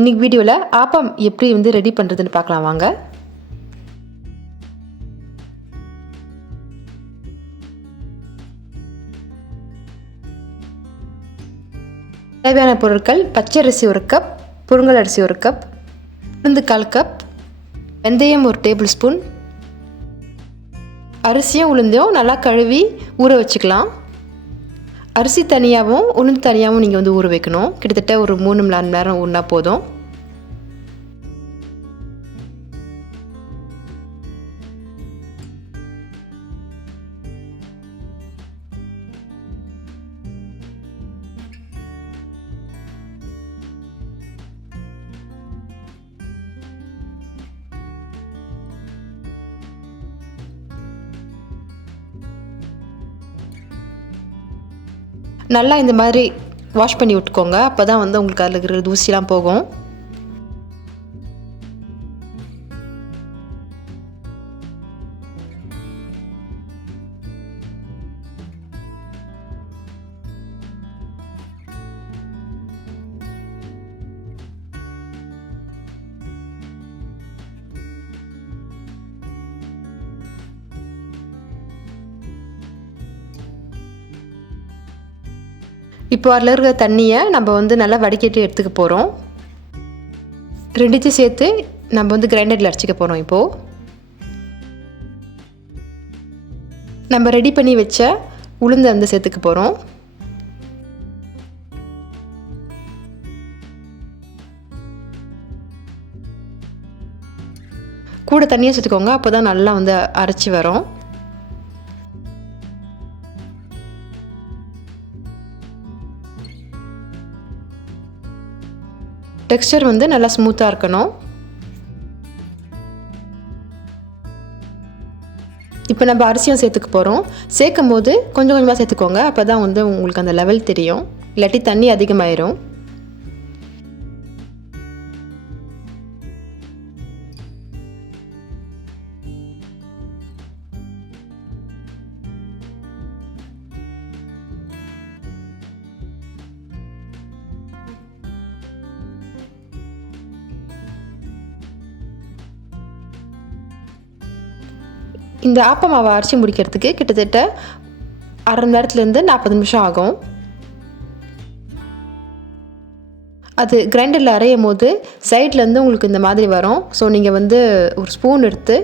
இன்னைக்கு வீடியோவில் ஆப்பம் எப்படி வந்து ரெடி பண்ணுறதுன்னு பார்க்கலாம் வாங்க. தேவையான பொருட்கள் பச்சை அரிசி ஒரு கப் புருங்கல் அரிசி ஒரு கப் உளுந்து கால் கப் வெந்தயம் ஒரு டேபிள் ஸ்பூன் அரிசியும் உளுந்தையும் நல்லா கழுவி ஊற வச்சுக்கலாம். அரிசி தனியாகவும் உளுந்து தனியாகவும் நீங்கள் வந்து ஊற வைக்கணும். கிட்டத்தட்ட ஒரு மூணு மணி நேரம் ஊறினா போதும். நல்லா இந்த மாதிரி வாஷ் பண்ணி விட்டுக்கோங்க. அப்போ தான் வந்து உங்களுக்கு அதில் இருக்கிற தூசிலாம் போகும். இப்போ அதில் இருக்கிற தண்ணியை நம்ம வந்து நல்லா வடிகட்டி எடுத்துக்க போகிறோம் ரெண்டுத்தையும் சேர்த்து நம்ம வந்து கிரைண்டரில் அரைச்சிக்க போகிறோம் இப்போது நம்ம ரெடி பண்ணி வச்ச உளுந்து வந்து சேர்த்துக்க போகிறோம் கூட தண்ணியை சேர்த்துக்கோங்க அப்போ தான் நல்லா வந்து அரைச்சி வரும். டெக்ஸ்டர் வந்து நல்லா ஸ்மூத்தாக இருக்கணும். இப்போ நம்ம அரிசியும் சேர்த்துக்க போகிறோம் சேர்க்கும் போது கொஞ்சம் கொஞ்சமாக சேர்த்துக்கோங்க. அப்போ தான் வந்து உங்களுக்கு அந்த லெவல் தெரியும். இல்லாட்டி தண்ணி அதிகமாயிரும். இந்த ஆப்ப மாவை அரைச்சி முடிக்கிறதுக்கு கிட்டத்தட்ட அரை மணி நேரத்துலேருந்து நாற்பது நிமிஷம் ஆகும். அது கிரைண்டரில் அரையும் போது சைட்லேருந்து உங்களுக்கு இந்த மாதிரி வரும். ஸோ நீங்கள் வந்து ஒரு ஸ்பூன் எடுத்து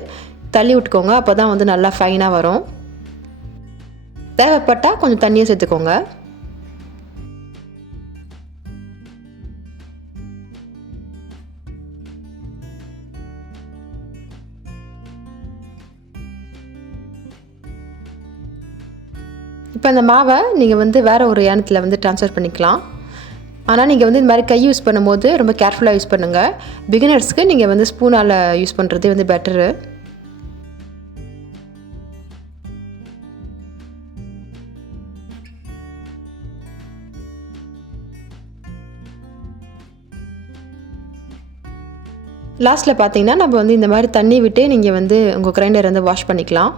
தள்ளி விட்டுக்கோங்க. அப்போ தான் வந்து நல்லா ஃபைனாக வரும். தேவைப்பட்டால் கொஞ்சம் தண்ணியை சேர்த்துக்கோங்க. இப்போ அந்த மாவை நீங்கள் வந்து வேறு ஒரு யானத்தில் வந்து ட்ரான்ஸ்ஃபர் பண்ணிக்கலாம். ஆனால் நீங்கள் வந்து இந்த மாதிரி கை யூஸ் பண்ணும்போது ரொம்ப கேர்ஃபுல்லாக யூஸ் பண்ணுங்கள் பிகினர்ஸ்க்கு நீங்கள் வந்து ஸ்பூனால் யூஸ் பண்ணுறதே வந்து பெட்டரு லாஸ்ட்டில் பார்த்தீங்கன்னா நம்ம வந்து இந்த மாதிரி தண்ணி விட்டு நீங்கள் வந்து உங்கள் கிரைண்டர் வந்து வாஷ் பண்ணிக்கலாம்.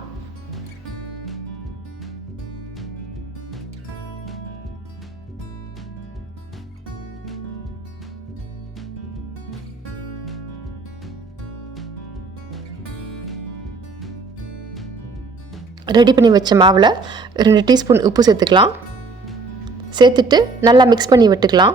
ரெடி பண்ணி வச்ச மாவில் ரெண்டு டீஸ்பூன் உப்பு சேர்த்துக்கலாம். சேர்த்துட்டு நல்லா மிக்ஸ் பண்ணி விட்டுக்கலாம்.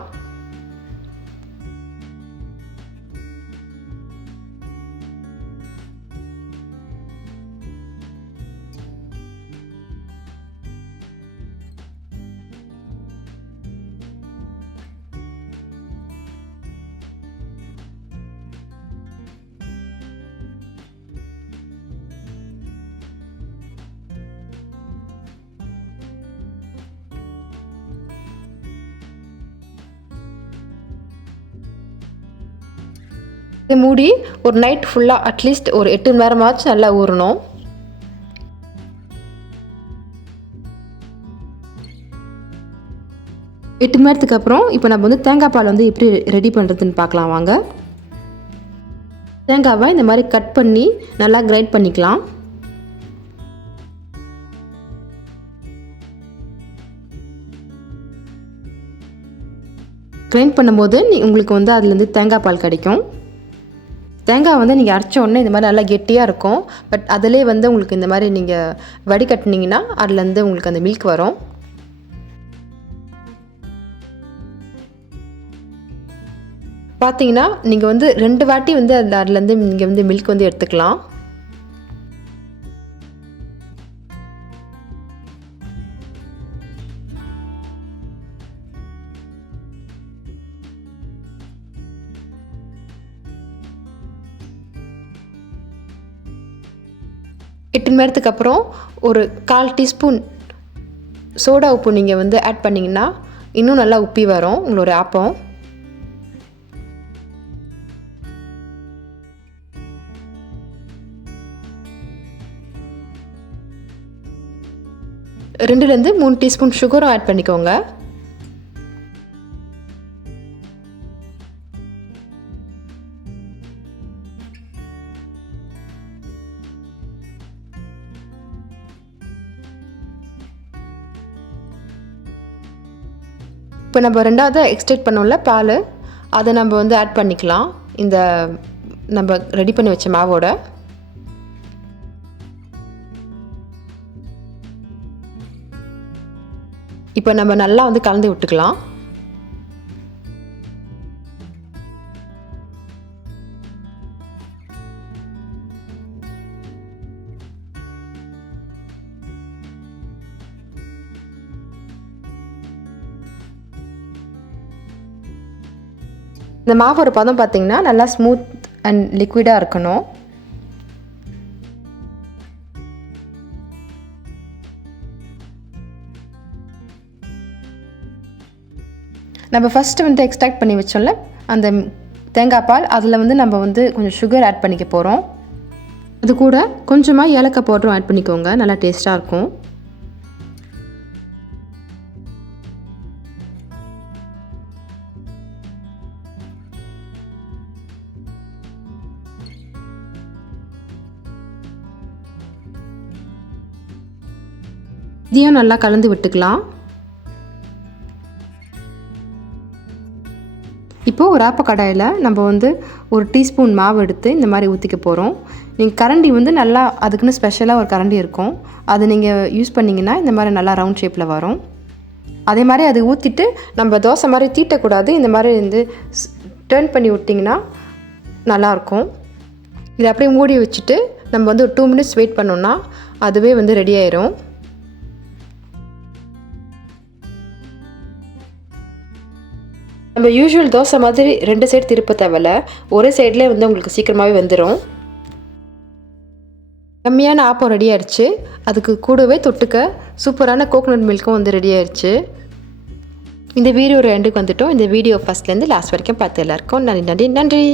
இதை மூடி ஒரு நைட் ஃபுல்லாக அட்லீஸ்ட் ஒரு எட்டு மணி நேரமாச்சும் நல்லா ஊறணும். எட்டு மணி நேரத்துக்கு அப்புறம் இப்போ நம்ம வந்து தேங்காய் பால் வந்து எப்படி ரெடி பண்ணுறதுன்னு பார்க்கலாம் வாங்க. தேங்காவை இந்த மாதிரி கட் பண்ணி நல்லா கிரைண்ட் பண்ணிக்கலாம். கிரைண்ட் பண்ணும்போது நீ உங்களுக்கு வந்து அதுலேருந்து தேங்காய் பால் கிடைக்கும். தேங்காய் வந்து நீங்கள் அரைச்ச உடனே இந்த மாதிரி நல்லா கெட்டியாக இருக்கும். பட் அதிலே வந்து உங்களுக்கு இந்த மாதிரி நீங்கள் வடிகட்டினீங்கன்னா அதுலேருந்து உங்களுக்கு அந்த மில்க் வரும். பார்த்தீங்கன்னா நீங்கள் வந்து ரெண்டு வாட்டி வந்து அதில் அதுலேருந்து நீங்கள் வந்து மில்க் வந்து எடுத்துக்கலாம். எட்டு மணி நேரத்துக்கு அப்புறம் ஒரு கால் டீஸ்பூன் சோடா உப்பு நீங்கள் வந்து ஆட் பண்ணிங்கன்னா இன்னும் நல்லா உப்பி வரும் உங்களோட ஆப்பம் ரெண்டுலேருந்து மூணு டீஸ்பூன் சுகரும் ஆட் பண்ணிக்கோங்க. இப்போ நம்ம ரெண்டாவது எக்ஸ்ட்ரேட் பண்ணோம்ல பால் அதை நம்ம வந்து ஆட் பண்ணிக்கலாம். இந்த நம்ம ரெடி பண்ணி வச்ச மாவோட. இப்போ நம்ம நல்லா வந்து கலந்து விட்டுக்கலாம். இந்த மாவோட பதம் பார்த்தீங்கன்னா நல்லா ஸ்மூத் அண்ட் லிக்விடாக இருக்கணும். நம்ம ஃபஸ்ட்டு வந்து எக்ஸ்ட்ராக்ட் பண்ணி வச்சோம்ல அந்த தேங்காய் பால் அதில் வந்து நம்ம வந்து கொஞ்சம் சுகர் ஆட் பண்ணிக்க போகிறோம் அது கூட கொஞ்சமாக ஏலக்காய் பவுடரும் ஆட் பண்ணிக்கோங்க நல்லா டேஸ்ட்டாக இருக்கும். இதையும் நல்லா கலந்து விட்டுக்கலாம். இப்போது ஒரு ஆப்ப கடாயில் நம்ம வந்து ஒரு டீஸ்பூன் மாவு எடுத்து இந்த மாதிரி ஊற்றிக்க போகிறோம் நீங்கள் கரண்டி வந்து நல்லா அதுக்குன்னு ஸ்பெஷலாக ஒரு கரண்டி இருக்கும். அது நீங்கள் யூஸ் பண்ணிங்கன்னா இந்த மாதிரி நல்லா ரவுண்ட் ஷேப்பில் வரும். அதே மாதிரி அது ஊற்றிட்டு நம்ம தோசை மாதிரி தீட்டக்கூடாது. இந்த மாதிரி வந்து டேர்ன் பண்ணி விட்டிங்கன்னா நல்லாயிருக்கும் இதை அப்படியே மூடி வச்சுட்டு நம்ம வந்து ஒரு டூ மினிட்ஸ் வெயிட் பண்ணோன்னா அதுவே வந்து ரெடி ஆயிரும். நம்ம யூஸ்வல் தோசை மாதிரி ரெண்டு சைடு திருப்ப தேவையில்ல. ஒரே சைட்லேயே வந்து உங்களுக்கு சீக்கிரமாகவே வந்துடும் கம்மியான ஆப்பம் ரெடி ஆயிடுச்சு அதுக்கு கூடவே தொட்டுக்க சூப்பரான கோகோனட் மில்க்கும் வந்து ரெடி ஆயிடுச்சு இந்த வீடியோ ரெண்டுக்கு வந்துட்டோம். இந்த வீடியோ ஃபஸ்ட்லேருந்து லாஸ்ட் வரைக்கும் பார்த்து எல்லாருக்கும் நன்றி நன்றி நன்றி.